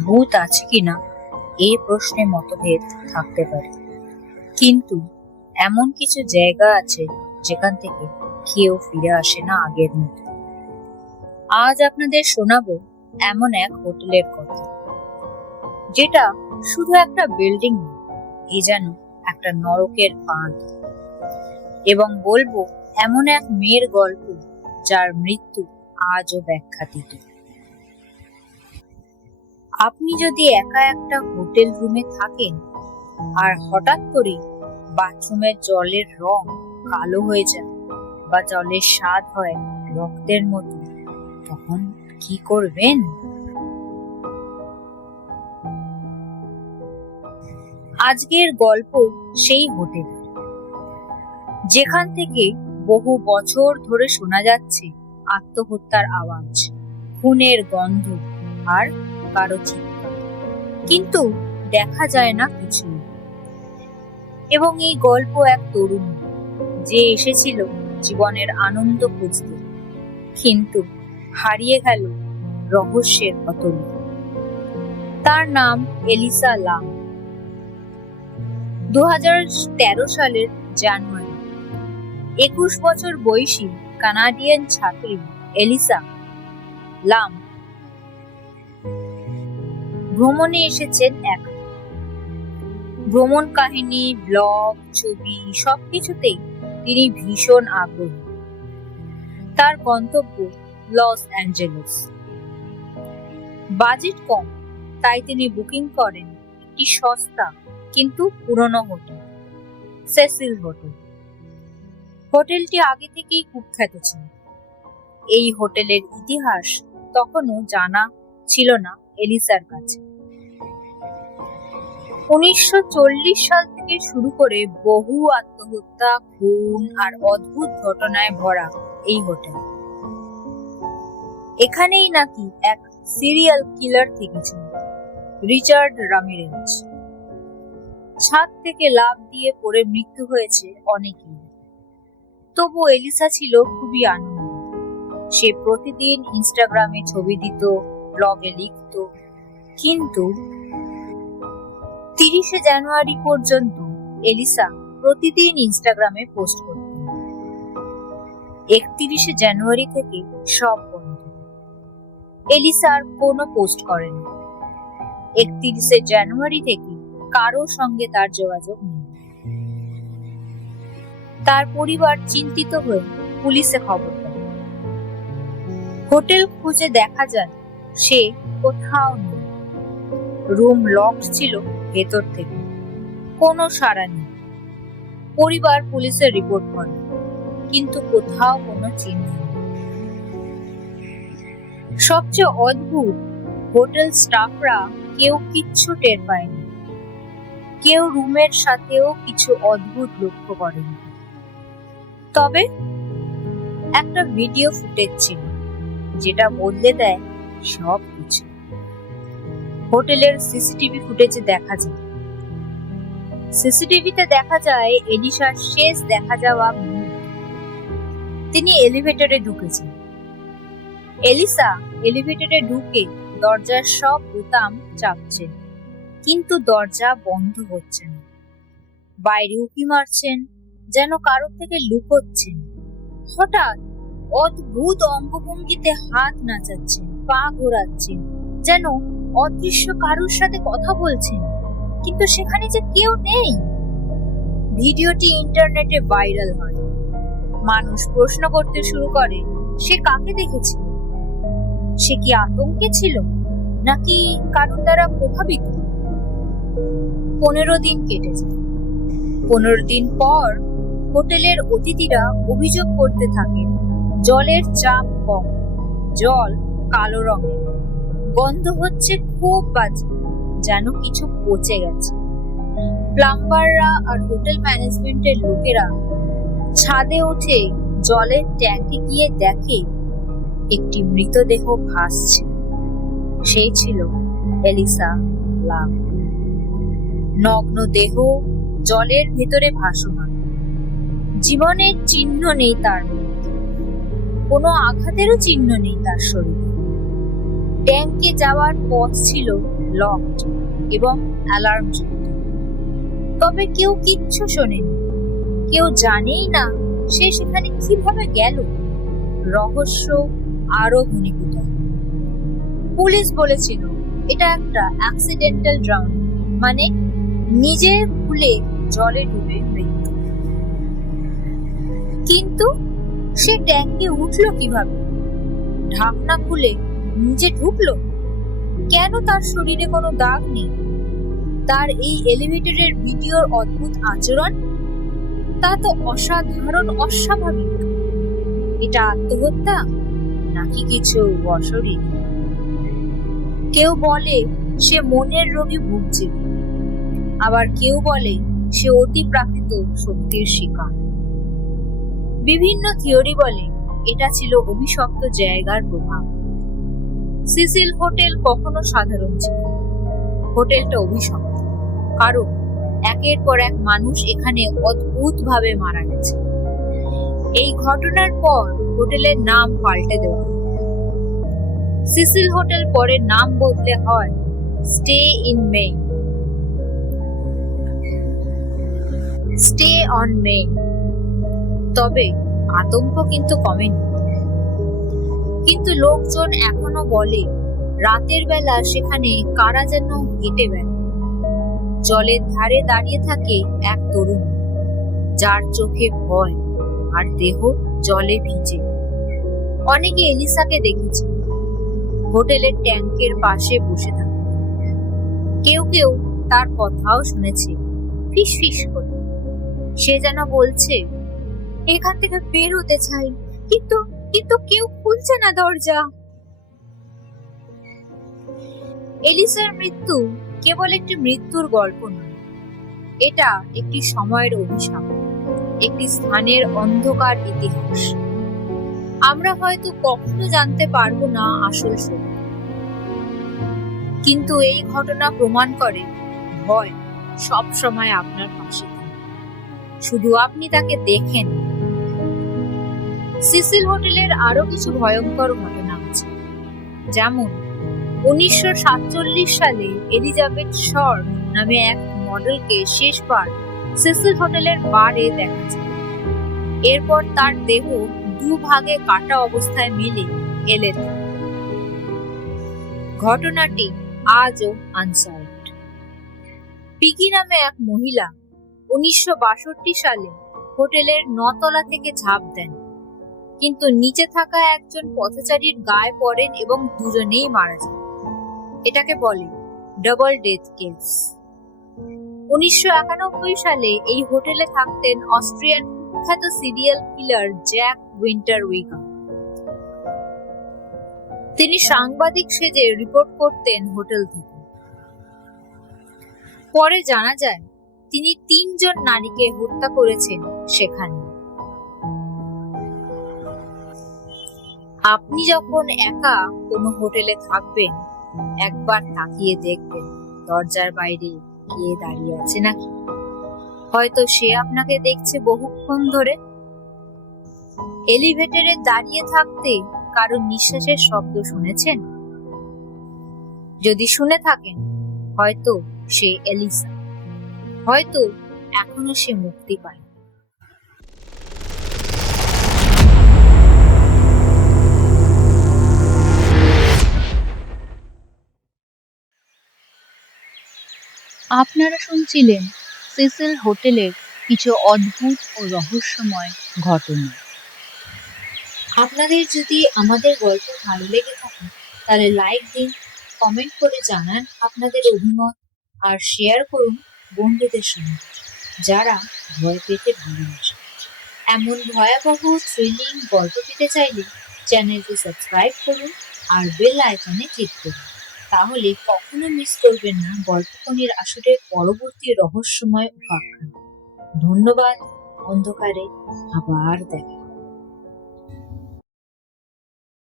ভূত আছে কিনা এই প্রশ্নে মতভেদ থাকতে পারে। কিন্তু এমন কিছু জায়গা আছে যেখান থেকে কেউ ফিরে আসে না আগের মতো। আজ আপনাদের শোনাবো এমন এক হোটেলের কথা, যেটা শুধু একটা বিল্ডিং এ যেন একটা নরকের বাঁধ এবং বলব এমন এক মেয়ের গল্প যার মৃত্যু আজও ব্যাখ্যাতীত। আপনি যদি একা একটা হোটেল রুমে থাকেন আর হঠাৎ করে বাথরুমের জলের রং কালো হয়ে যায় বা জলের স্বাদ হয় রক্তের মতো, তখন কি করবেন? আজকের গল্প সেই হোটেল। যেখান থেকে বহু বছর ধরে শোনা যাচ্ছে আত্মহত্যার আওয়াজ, খুনের গন্ধ আর কারও চিৎকার কিন্তু দেখা যায় না কিছু। এবং এই গল্প এক তরুণ, যে এসেছিল জীবনের আনন্দ খুঁজতে, কিন্তু হারিয়ে গেল রহস্যের অতল। তার নাম এলিসা লাম। দু হাজার তেরো সালের জানুয়ারি, একুশ বছর বয়সী কানাডিয়ান ছাত্রী এলিসা লাম ভ্রমণে এসেছেন এক ভ্রমণ কাহিনী, ব্লগ, ছবি সবকিছুতেই তিনি ভীষণ আগ্রহী। তার গন্তব্য লস অ্যাঞ্জেলেস। বাজেট কম, তাই তিনি বুকিং করেন একটি সস্তা কিন্তু পুরনো হোটেল, সেসিল হোটেল। হোটেলটি আগে থেকেই কুখ্যাত ছিল। এই হোটেলের ইতিহাস তখনও জানা ছিল না এলিসার কাছে। উনিশশো চল্লিশ সাল থেকে শুরু করে বহু আত্মহত্যা, খুন আর অদ্ভুত ঘটনায় ভরা এই হোটেল। এখানেই নাকি এক সিরিয়াল কিলার থেকেছিল, রিচার্ড রামিরেজ। ছাদ থেকে লাভ দিয়ে পড়ে মৃত্যু হয়েছে অনেকেই। তবু এলিসা ছিল খুবই আনন্দ সে প্রতিদিন ইনস্টাগ্রামে ছবি দিত, ব্লগে লিখত, কিন্তু তিরিশে জানুয়ারি পর্যন্ত এলিসা প্রতিদিন ইনস্টাগ্রামে পোস্ট করত। একত্রিশে জানুয়ারি থেকে সব বন্ধ। এলিসা আর কোনো পোস্ট করেনি। একত্রিশে জানুয়ারি থেকে কারও সঙ্গে তার যোগাযোগ নেই। তার পরিবার চিন্তিত হয়ে পুলিশে খবর দেয় হোটেল খুঁজে দেখা যায় সে কোথাও নেই। রুম লক ছিল ভেতর থেকে। কোনো সাড়া নেই। পরিবার পুলিশে রিপোর্ট করে, কিন্তু কোথাও কোনো চিহ্ন সবচেয়ে অদ্ভুত হোটেল স্টাফরা কেউ কিচ্ছু টের পায়নি। কেউ রুমের সাথেও কিছু অদ্ভুত লক্ষ্য করেনি। তবে একটা ভিডিও ফুটেজ ছিল, যেটা বদলে দেয় সব কিছু হোটেলের সিসিটিভি ফুটেজে দেখা যায়। সিসিটিভিতে দেখা যায় এলিশার শেষ দেখা যাওয়া তিনি এলিভেটরে ঢুকেছেন। এলিসা এলিভেটরে ঢুকে দরজার সব বোতাম চাপছেন কিন্তু দরজা বন্ধ হচ্ছে না। বাইরে উকি মারছেন, যেন কারোর থেকে লুকোচ্ছেন। হঠাৎ অদ্ভুত অঙ্গভঙ্গিতে হাত নাচাচ্ছেন, পা ঘোরাচ্ছেন, যেন অদৃশ্য কারোর সাথে কথা বলছেন, কিন্তু সেখানে যে কেউ নেই। ভিডিওটি ইন্টারনেটে ভাইরাল হয়। মানুষ প্রশ্ন করতে শুরু করে, সে কাকে দেখেছিল সে কি আতঙ্কে ছিল, নাকি কারোর দ্বারা প্রভাবিত? পনেরো দিন কেটে যায় পনেরো দিন পর হোটেলের অতিথিরা অভিযোগ করতে থাকে, জলের চাপ কম, জল কালো রঙের। গন্ধ হচ্ছে খুব বাজে, যেন কিছু পচে গেছে। প্লাম্বাররা আর হোটেল ম্যানেজমেন্টের লোকেরা ছাদে উঠে জলের ট্যাঙ্কে গিয়ে দেখে একটি মৃতদেহ ভাসছে। সেই ছিল এলিসা লাম। নগ্ন দেহ জলের ভেতরে ভাসমান। জীবনের চিহ্ন নেই তার কোনো আঘাতেরও চিহ্ন নেই তার শরীরে। ট্যাঙ্কে যাওয়ার পথ ছিল লকড এবং অ্যালার্ম তবে কেউ কিচ্ছু শোনেনি। কেউ জানেই না সে সেখানে কীভাবে গেল। রহস্য আরও ঘনীভূত। পুলিশ বলেছিল, এটা একটা অ্যাক্সিডেন্টাল ড্রাউন মানে নিজে ভুলে জলে ডুবে মৃত্যু। কিন্তু সে ট্যাঙ্কে উঠল কীভাবে? ঢাকনা খুলে নিচে ঢুকলো? কেন তার শরীরে কোনো দাগ নেই? তার এই এলিভেটরের ভিডিওর অদ্ভুত আচরণ? তা তো অসাধারণ, অস্বাভাবিক। এটা আত্মহত্যা? নাকি কিছু অশরীর? কেউ বলে সে মনের রোগী ভুগছে আবার কেউ বলে সে অতি প্রাকৃত শক্তির শিকার। বিভিন্ন থিওরি বলে এটা ছিল অভিশপ্ত জায়গার প্রভাব। সিসিল হোটেল কখনো সাধারণ ছিল হোটেলটা অভিশপ্ত, কারণ একের পর এক মানুষ এখানে অদ্ভুতভাবে মারা গেছে। এই ঘটনার পর হোটেলের নাম পাল্টে দেওয়া সিসিল হোটেল পরে নাম বদলে হয় stay in may. Stay on may. তবে আতঙ্ক কিন্তু কমেনি। কিন্তু লোকজন এখনও বলে, রাতের বেলা সেখানে কারা যেন হেঁটে বেড়ায়। জলের ধারে দাঁড়িয়ে থাকে এক তরুণ। যার চোখে ভয় আর দেহ জলে ভিজে। অনেকে এলিসাকে দেখেছে। হোটেলের ট্যাঙ্কের পাশে বসে থাকে। কেউ কেউ তার কথাও শুনেছে। ফিস ফিস করে। সে যেন বলছে, এখান থেকে বের হতে চাই, কিন্তু কিন্তু কেউ খুলছে না দরজা। এলিসার মৃত্যু কেবল একটি মৃত্যুর গল্প নয়, এটা একটি সময়ের অভিশাপ, একটি স্থানের অন্ধকার ইতিহাস। আমরা হয়তো কখনো জানতে পারব না আসল সত্য। কিন্তু এই ঘটনা প্রমাণ করে ভয় সব সময় আপনার পাশে শুধু আপনি তাকে দেখেন সিসিল হোটেলের আরও কিছু ভয়ঙ্কর ঘটনা আছে। যেমন, উনিশশো সাতচল্লিশ সালে এলিজাবেথ শর নামে এক মডেলকে শেষবার সিসিল হোটেলের বারে দেখা যায়। এরপর তার দেহ দু ভাগে কাটা অবস্থায় মিলে এলে ঘটনাটি আজও আনসলভড পিকি নামে এক মহিলা উনিশশো বাষট্টি সালে হোটেলের নতলা থেকে ঝাঁপ দেন। কিন্তু নিচে থাকা একজন পথচারীর গায়ে পড়েন এবং দুজনেই মারা যান। এটাকে বলে ডাবল ডেথ কেস উনিশশো একানব্বই সালে এই হোটেলে থাকতেন অস্ট্রিয়ান বিখ্যাত serial killer Jack Unterweger তিনি সাংবাদিক সেজে রিপোর্ট করতেন হোটেল থেকে। পরে জানা যায়, তিনি তিনজন নারীকে হত্যা করেছেন সেখানে। আপনি যখন একা কোনো হোটেলে থাকবেন, একবার তাকিয়ে দেখবেন দরজার বাইরে কে দাঁড়িয়ে আছে নাকি? হয়তো সে আপনাকে দেখছে বহুক্ষণ ধরে। এলিভেটরে দাঁড়িয়ে থাকতে কারও নিঃশ্বাসের শব্দ শুনেছেন? যদি শুনে থাকেন, হয়তো সে এলিসা। হয়তো এখনও সে মুক্তি পায় আপনারা শুনছিলেন সিসিল হোটেলের কিছু অদ্ভুত ও রহস্যময় ঘটনা। আপনাদের যদি আমাদের গল্প ভালো লেগে থাকে, তাহলে লাইক দিন, কমেন্ট করে জানান আপনাদের অভিমত, আর শেয়ার করুন বন্ধুদের সঙ্গে, যারা ভয় পেতে ভালোবাসে। এমন ভয়াবহ থ্রিলিং গল্প পেতে চাইলে চ্যানেলটি সাবস্ক্রাইব করুন আর বেল আইকনে ক্লিক করুন। তাহলে কখনো মিস করবেন না। গল্পকনির আসলে পরবর্তী রহস্যময় উপাখ্যান। ধন্যবাদ। অন্ধকারে আবার দেখা।